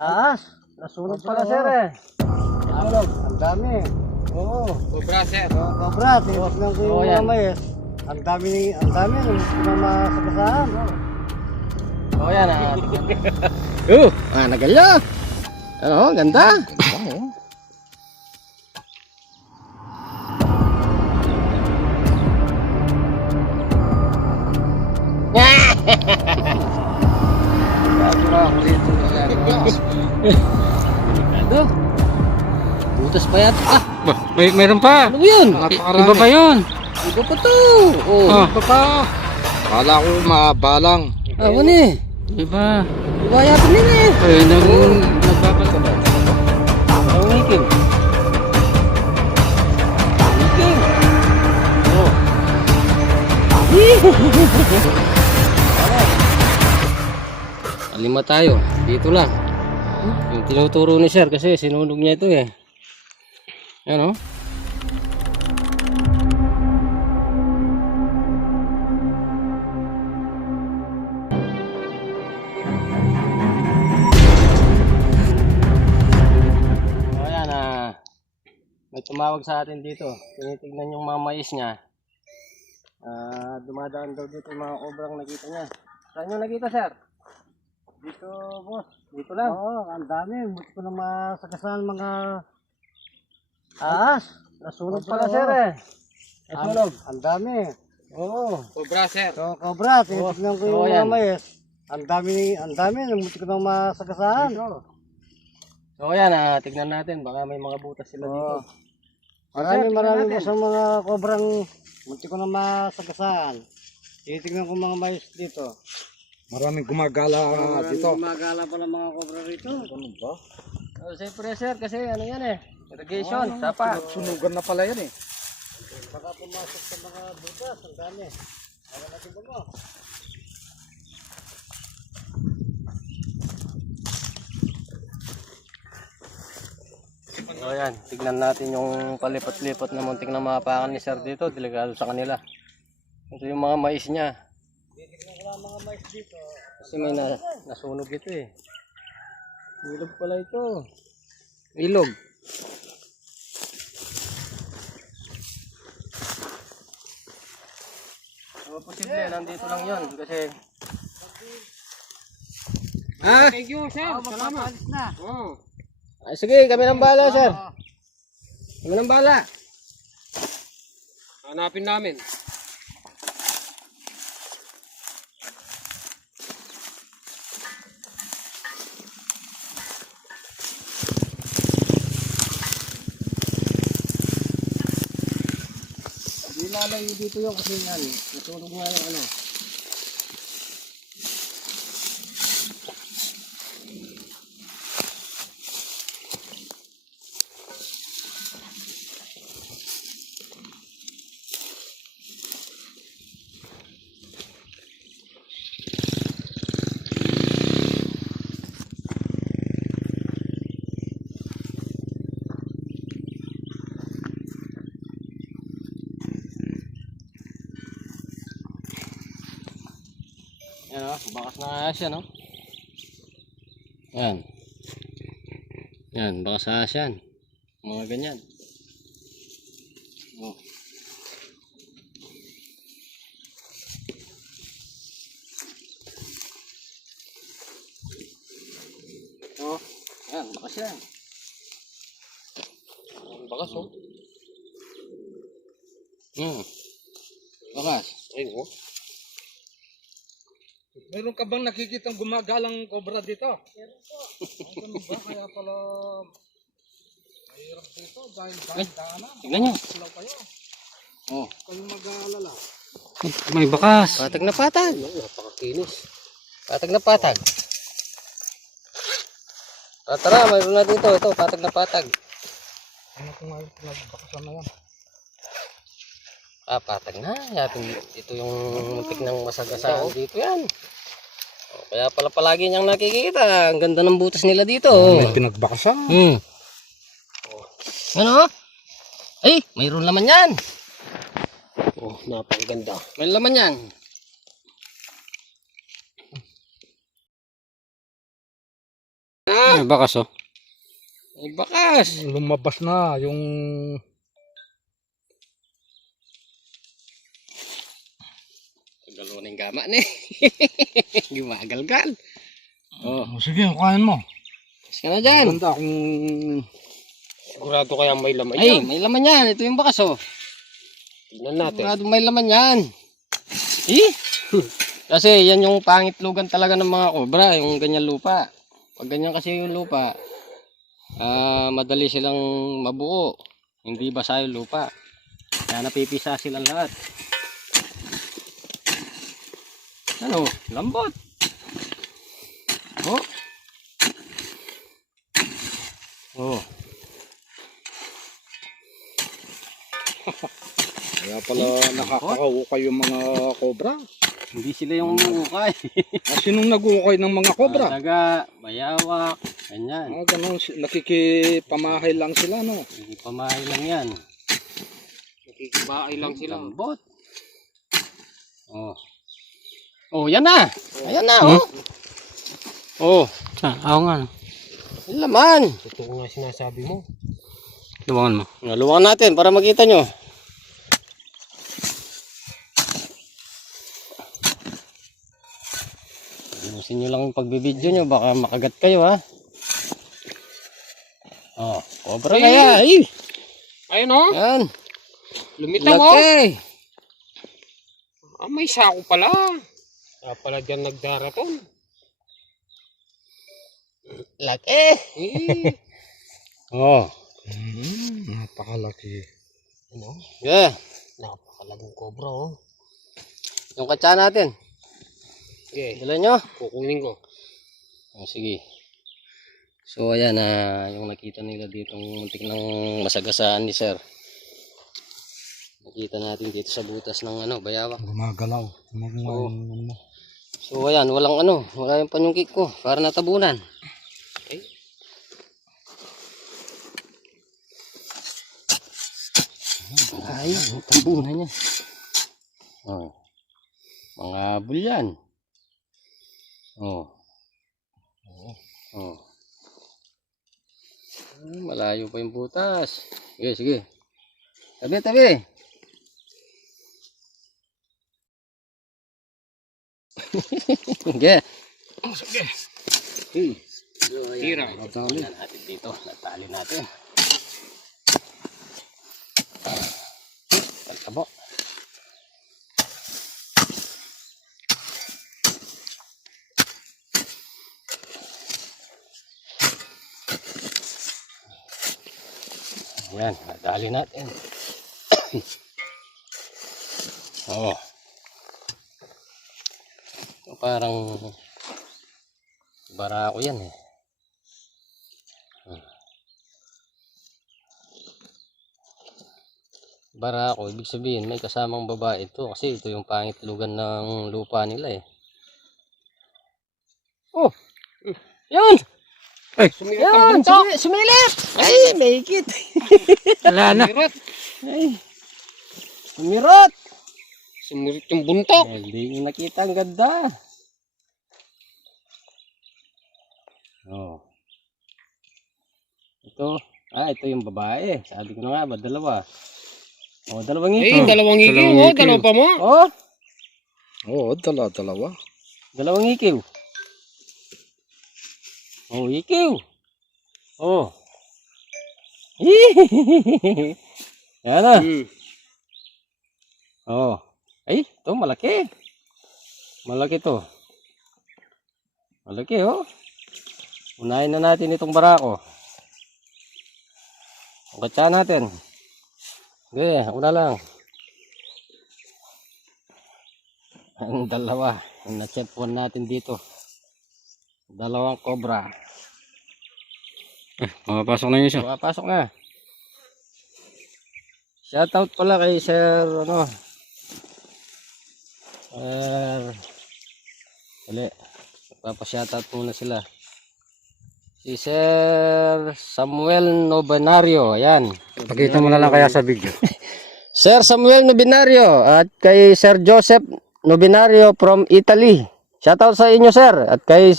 Taas. Nasunog pala sir eh. Nasunog. Ang dami. Oo. Cobra, sir. Cobra. Tinignan ko yung mga mais. Ang dami. Nung pinamasagasaan. Oh, yan ah. Nagalya. Ano, ganda. Delikado. Butas pa yata. Mayroon pa. Ano yun? Napakarami. Iba pa yun. Iba pa to. Iba pa. Kala ko mabalang. Ano eh? Iba. Iba yata nila eh. Ay, nagbabal ka ba? Ang wiking. Wiking. Oh. Lima tayo. Dito lang. Yung tinuturo ni sir kasi sinunog niya ito eh. Yan oh. May tumawag sa atin dito. Tinitignan yung mga mais niya. Dumadaan daw dito yung mga obrang nakita niya. Saan nyo nakita, sir? Dito boss. Dito lang. Oo, ang dami. Buti ko na masagasahan mga taas. Nasunog pala sir eh. Nasunog. Ang dami. Oo. Cobra, sir. Cobra. Tinitignan ko yung mga mais. Ang dami. Buti ko na masagasahan. So yan, tignan natin. Baka may mga butas sila dito. Marami po sa mga kobrang munti ko na masagasaan. Titignan ko mga mais dito. Maraming gumagala dito. Gumagala pa ng mga kobra rito. Ano ba? Siyempre sir, kasi ano yan eh. Irrigation, sapa. Sunugan na pala yan eh. Baka pumasok sa mga butas. Ang dami. Baka natin ba mo? So yan, tignan natin yung palipat-lipat na muntik na mapakan ni sir dito. Delikado sa kanila. Ito yung mga mais niya. Titignan ko lang mga mais dito. Kasi may nasunog ito eh. Ilog pala ito. Ilog. So, posible, nandito lang yun. Kasi... Thank you, sir. Salamat. Oh. Ay, sige, kami nang bahala, sir. Kami nang bahala. Hanapin namin. Hindi lalayo dito yung kasi yan. Natulog nga yung ano. Yan o, bakas na ayos yan o. Yan. Yan, bakas na ayos yan. Mga ganyan. Oh. Oh, yan, bakas yan. Bakas o. Bakas. Ay, oh. Meron ka bang nakikitang gumagalang cobra dito? Meron po. Ano ba? Kaya pala mahirap dito dahil daanan. Tignan nyo. Sulaw kayo. Oh. Kayo mag-aalala. May bakas. Patag na patag. Napakakinis. Patag na patag. Tara, mayroon na dito. Ito, patag na patag. Ano kung nagbakasan na yan? Patag na. Ito yung muntik ng masagasaan dito yan. Kaya pala palagi niyang nakikita. Ang ganda ng butas nila dito. May pinagbakasan. Ano? Ay, mayroon laman yan. Oh, napakaganda. May laman yan. Ay, bakas oh. Ay, bakas. Lumabas na yung... Galo ng gama na eh. Gumagalgal. Oh, Sige, kain mo. kas ka na dyan. Ganda kung... Sigurado kaya may laman Ay, yan. may laman yan. Ito yung bakas oh. Tignan natin. Sigurado may laman yan. Eh? Kasi yan yung pangitlugan talaga ng mga kobra, yung ganyan lupa. Pag ganyan kasi yung lupa, madali silang mabuo. Hindi basa yung lupa. Kaya napipisa silang lahat. Ano? Lambot. Oh. Oh. Kaya pala nakakahukay yung mga kobra. Hindi sila yung ukay. Sinong nag-ukay ng mga kobra? Daga, bayawak, ganyan. Ganun, nakikipamahay lang sila, no? Hindi pamahay lang yan. Nakikibahay lang sila. Lambot. Oh. Oh, yan na. Ayan na, oh. Oh. Oo nga. Yung laman. Totoo nga sinasabi mo. Luwangan mo. Luwangan natin para makita nyo. Ayusin nyo lang yung pagbibidyo nyo. Baka makagat kayo, ha. Oh, cobra kaya. Ay. Ayun o. Yan. Lumitaw o. Laki. May sako pala. Kaya pala dyan nagdaraton. Laki. Eh. Oh. Napakalaki. Ano? Yeah. Napakalaking kobra o. Yung katsa natin. Sige. Dala nyo. Kukunin ko. Oh, sige. So ayan yung nakita nila dito ng muntik ng masagasaan ni sir. Nakita natin dito sa butas ng bayawak. Gumagalaw. Oo. So ayan, wala yung panyungkik ko para natabunan. Okay. Ay, tabunan niya. Oh. Mga bulyan. Oh. Oh. Malayo pa yung butas. Sige, sige. Tabi, tabi. Sige. Sige. Tira. Natali. Natin dito. Natali natin. Pagtabo. Ayan, nadali natin. Oh. Parang barako yan eh. Barako, ibig sabihin may kasamang babae ito kasi ito yung pangitlugan ng lupa nila eh. Oh! Yun! Ay, sumilip ang Yan! buntok. Sumilip! Ay, may higit! Wala na. Ay! Sumirot! Sumirit yung buntok. Eh, hindi nyo nakita, ang ganda. Oh. Ito yung babae. Sabi ko na nga ba, dalawa. Oh, dalawang Eh, ikiw. dalawang ikiw o. Dalawa pa mo. Oh, Oo, dalawa. dalawang ikiw. Oh, ikiw. Oh. Yan na. Oh. Ay, ito malaki. Malaki to. Malaki oh. Unahin na natin itong barako. Ang katsa natin. Okay, una lang. Ang dalawa. Ang na-check-one natin dito. Dalawang cobra. Makapasok na yun siya. Papasok na. Shoutout pala kay Sir Dali. Papashoutout muna sila. Si Sir Samuel Novenario. Ayan. Pakita mo na lang kaya sa video. Sir Samuel Novenario at kay Sir Joseph Novenario from Italy. Shoutout sa inyo, sir. At kay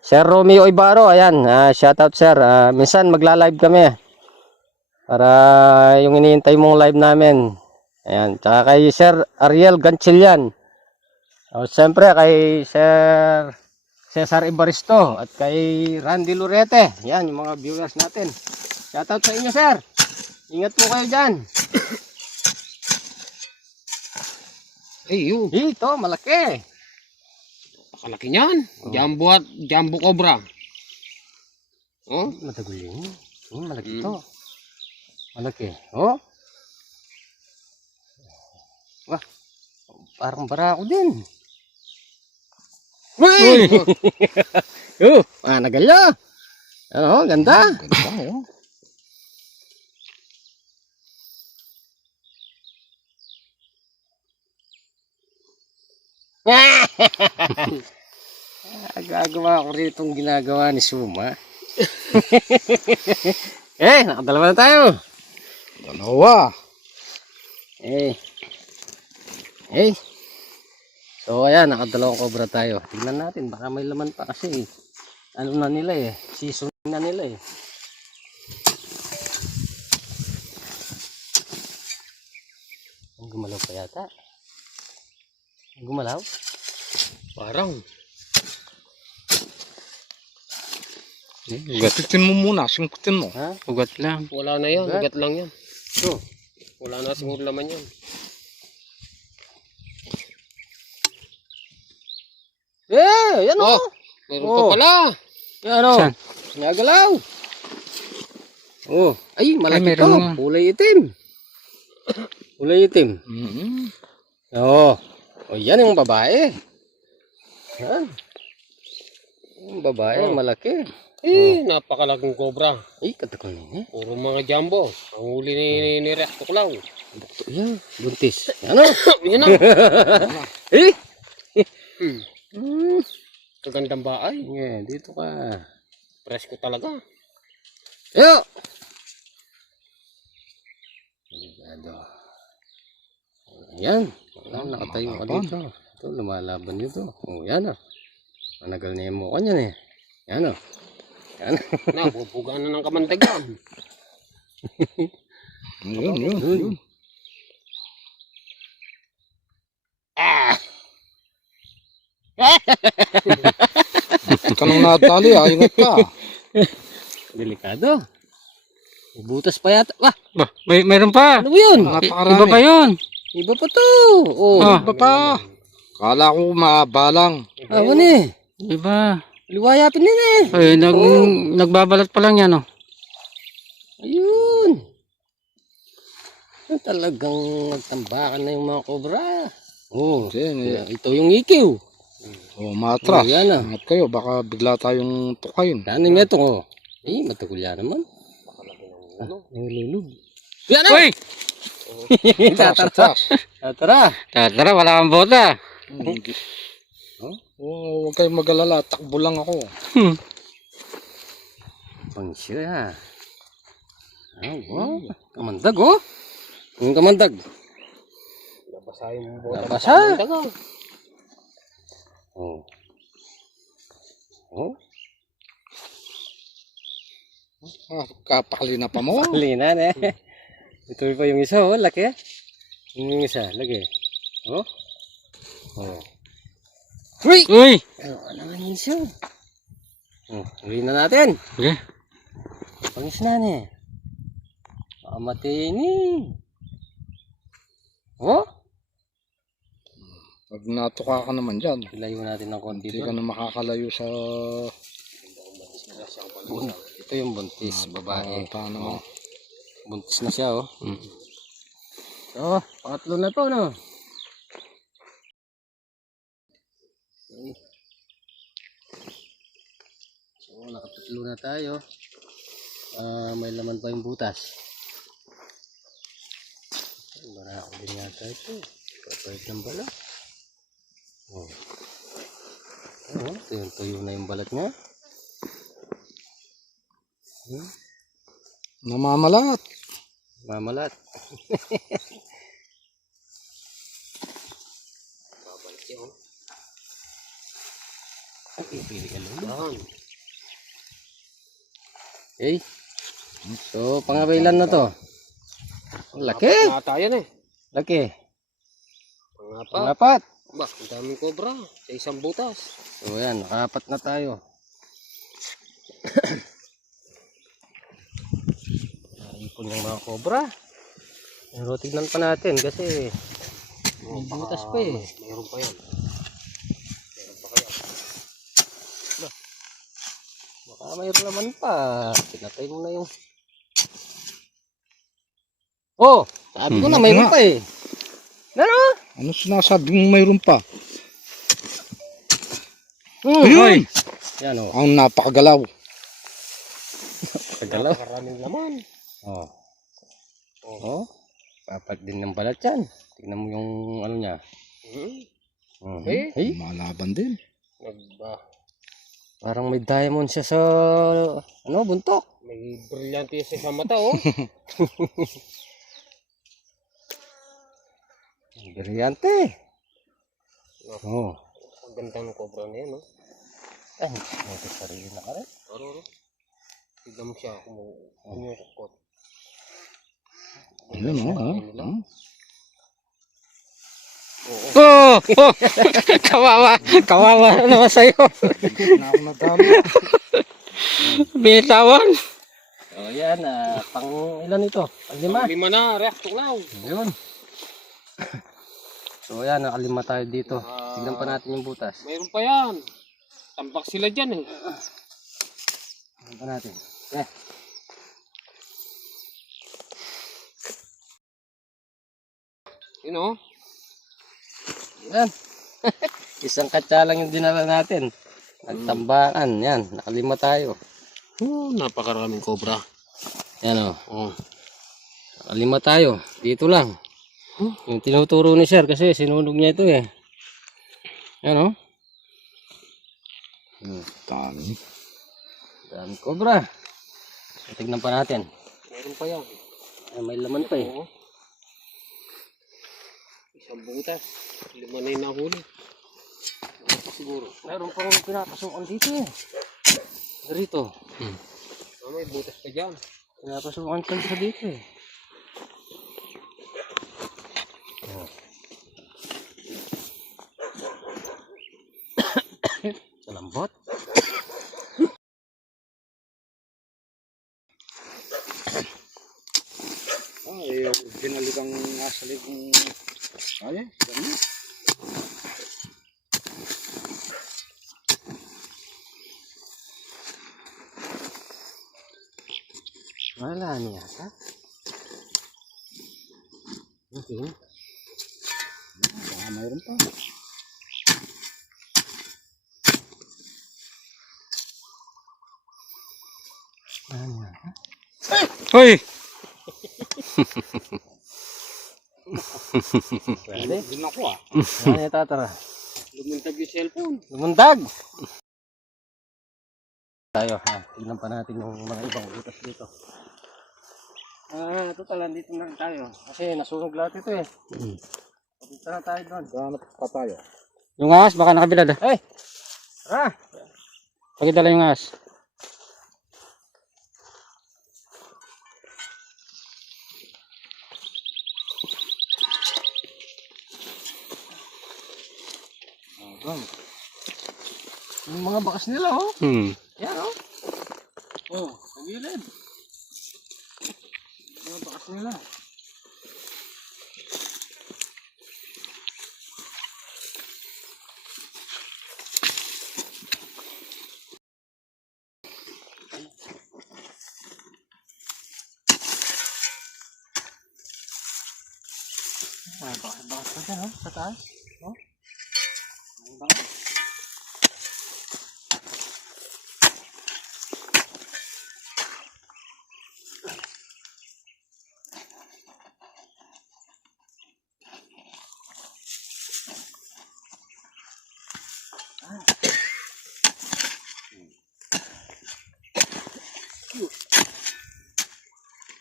Sir Romeo Ibaro, ayan, shoutout sir. Minsan magla-live kami para yung iniintay mong live namin. Ayan, tsaka kay Sir Ariel Ganchilian. O, siyempre kay Sir Cesar Ibaristo at kay Randy Lurete. Yan, yung mga viewers natin. Shoutout sa inyo, sir. Ingat po kayo dyan. Yun. Ito, malaki. Kalaki niyan. Jumbo cobra. Oh? Matagulin. Malaki ito. Malaki. Oh. Wah, parang barako din. Uy! Nagalya. Ano, ganda. Ganda, oh. Gagawa ko rito itong ginagawa ni Suma. Nakadalawa na tayo. Dalawa. So ayan, nakadalawang cobra tayo. Tingnan natin, baka may laman pa kasi ano na nila season na nila Ang gumalaw pa yata. Ang gumalaw? Parang. Singkutin mo muna, singkutin mo. Ha? Ugat lang. Wala na yan. Ugat? Ugat lang yan. So, Wala na siguro laman yan. yan o. Oh, meron pa pala. Yan o. Nagalaw. Ay, malaki to. Kulay itim. Kulay itim. Yan yung babae. Yan. Yung babae, malaki. Napakalaking cobra. Ay, katakol na Puro mga jumbo. Ang huli ni Rex Tuklaw. Yan, buntis. Ano? Yan na. Kagandang baay. Dito ka. Presko talaga. Yo! Yan. Nakatayo ka dito. Ito, lumalaban dito. Yan o. Managal na yung mukha niyan Yan o. Nabubuga na ng kamantagan. Yun. Ikaw nang natali, ingat ka. Delikado. Butas pa yata. Wah! Mayroon pa. Ano yun? Napakarami. Iba pa yun. Iba pa to. Iba pa. Kala ko mabalang. Ano Iba. Liwayapin din Ay, nagbabalat pa lang yan, oh. Ayun. Talagang nagtambakan na yung mga cobra. Ito yung ikiw. Matras. Yan Ingat kayo, baka bigla tayong tukayin. Ano nga ito matagulya naman. Nilulog. Yan Uy! Tara. Tara, wala kang bota. Huwag kayong mag-alala, takbo lang ako. Pangsya. Kamandag Yung kamandag. Nabasahin mo bota. Nabasa. Kapakalina pa mo. Linan Ito pa yung isa laki. Yung isa, lagi. Uy! Ano naman yung isa? Uwi na natin. Okay. Pangis na Makamatay Pag natuka ka naman dyan, Ilayo natin ng konti hindi ka na makakalayo sa... Ito yung buntis, babae. Paano? Buntis na siya pangatlo na to So, nakatatlo na tayo. May laman pa yung butas. Barako din yata ito. Papalit ng balat. Tuyo na yung balat niya. Namamalat. Mamalat. Yan. Okay. So, pangabilan na to. Ang laki. Mata yan eh. Laki. Pangapat. Pangapat. Ba, ang daming cobra sa isang butas. So, yan. Nakapat na tayo. Naipon yung mga cobra. Pero tignan pa natin kasi may butas pa eh. Mayroon pa yan. Mayroon pa kaya. Baka mayroon naman pa. Pinatay mo na yung... Oh! Sabi ko na mayroon pa eh. Ano? Ano sinasabi mong mayroon pa? Ayun! Yan o. Ang napakagalaw. Pagalaw. Maraming laman. Oh. Oh. Papat din ng balat yan. Tignan mo yung ano niya. Eh? Hey, Malaban din. parang may diamond siya sa ano, buntok. May brilyante siya sa mata oh. Brilyante. Oh. Ang ganda ng cobra na yan oh. Ay, may sarili na ka rin. Aro. Tignan mo siya kumukot. Ayun o. Oh! Kawawa! Kawawa na naman sa'yo. Na ako nadami. Binitawan. So yan, pang ilan ito? Pang 5. Lima na, reactor lang. Yun. So yan, nakalima tayo dito. Tignan pa natin yung butas. Mayroon pa yan. Tambak sila dyan eh. Tignan pa natin. Yeah. Yun oh. Yan. Isang katsa lang yung dinala natin. Nagtambakan. Yan, nakalima tayo. Napakaraming cobra. Yan o. Oh. Nakalima tayo. Dito lang. Yung tinuturo ni sir kasi sinunog niya ito eh. Yan o. Dami. Dami cobra. So, tignan pa natin. Mayroon pa yan. Ay, may laman pa eh. Oo. Isang butas. 5 na yung nahuli. Siguro. Mayroon pang pinapasukan dito eh. Dito. May butas pa dyan. Pinapasukan pa sa dito eh. Lambot. Ay, binaligang asalig ng... Ay, dami. Wala niya ha? Okay. Baka mayroon pa. Wala niya ha? Hoy! Pwede. Din ako ah. Wala niya tatara. Lumintag yung cellphone. Lumuntag! Tayo ha. Tignan pa natin yung mga ibang butas dito. Total, nandito na rin tayo. Kasi nasunog lahat ito eh. Punta na tayo doon. Ganap pa tayo. Yung ahas, baka nakabilad ah. Hey! Tara! Pagkidala yung ahas. Yung mga bakas nila oh. Yan oh. Oh, sa gilid. Mga bakas nila. Ay, bakas pa dyan oh, sa taas. Oh. May bakas.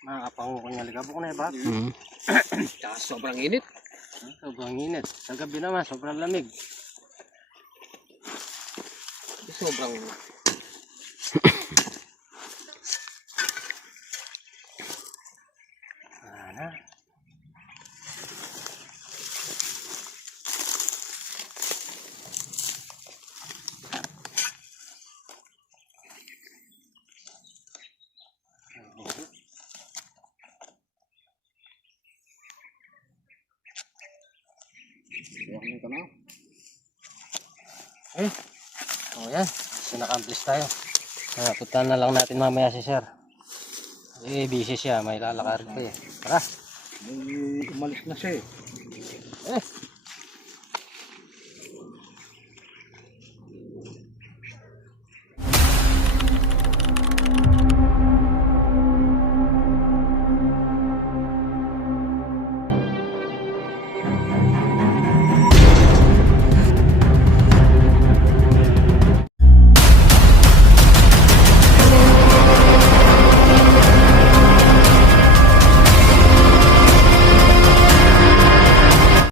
Makakapango ko niya ligabok na ba? Tsaka sobrang init. Sobrang init. Sa gabi naman, sobrang lamig. sobrang O yan, sinakamplis tayo. Puntahan na lang natin mamaya si sir. Busy siya, may lalakarin pa eh. Tara. Umalis na siya eh.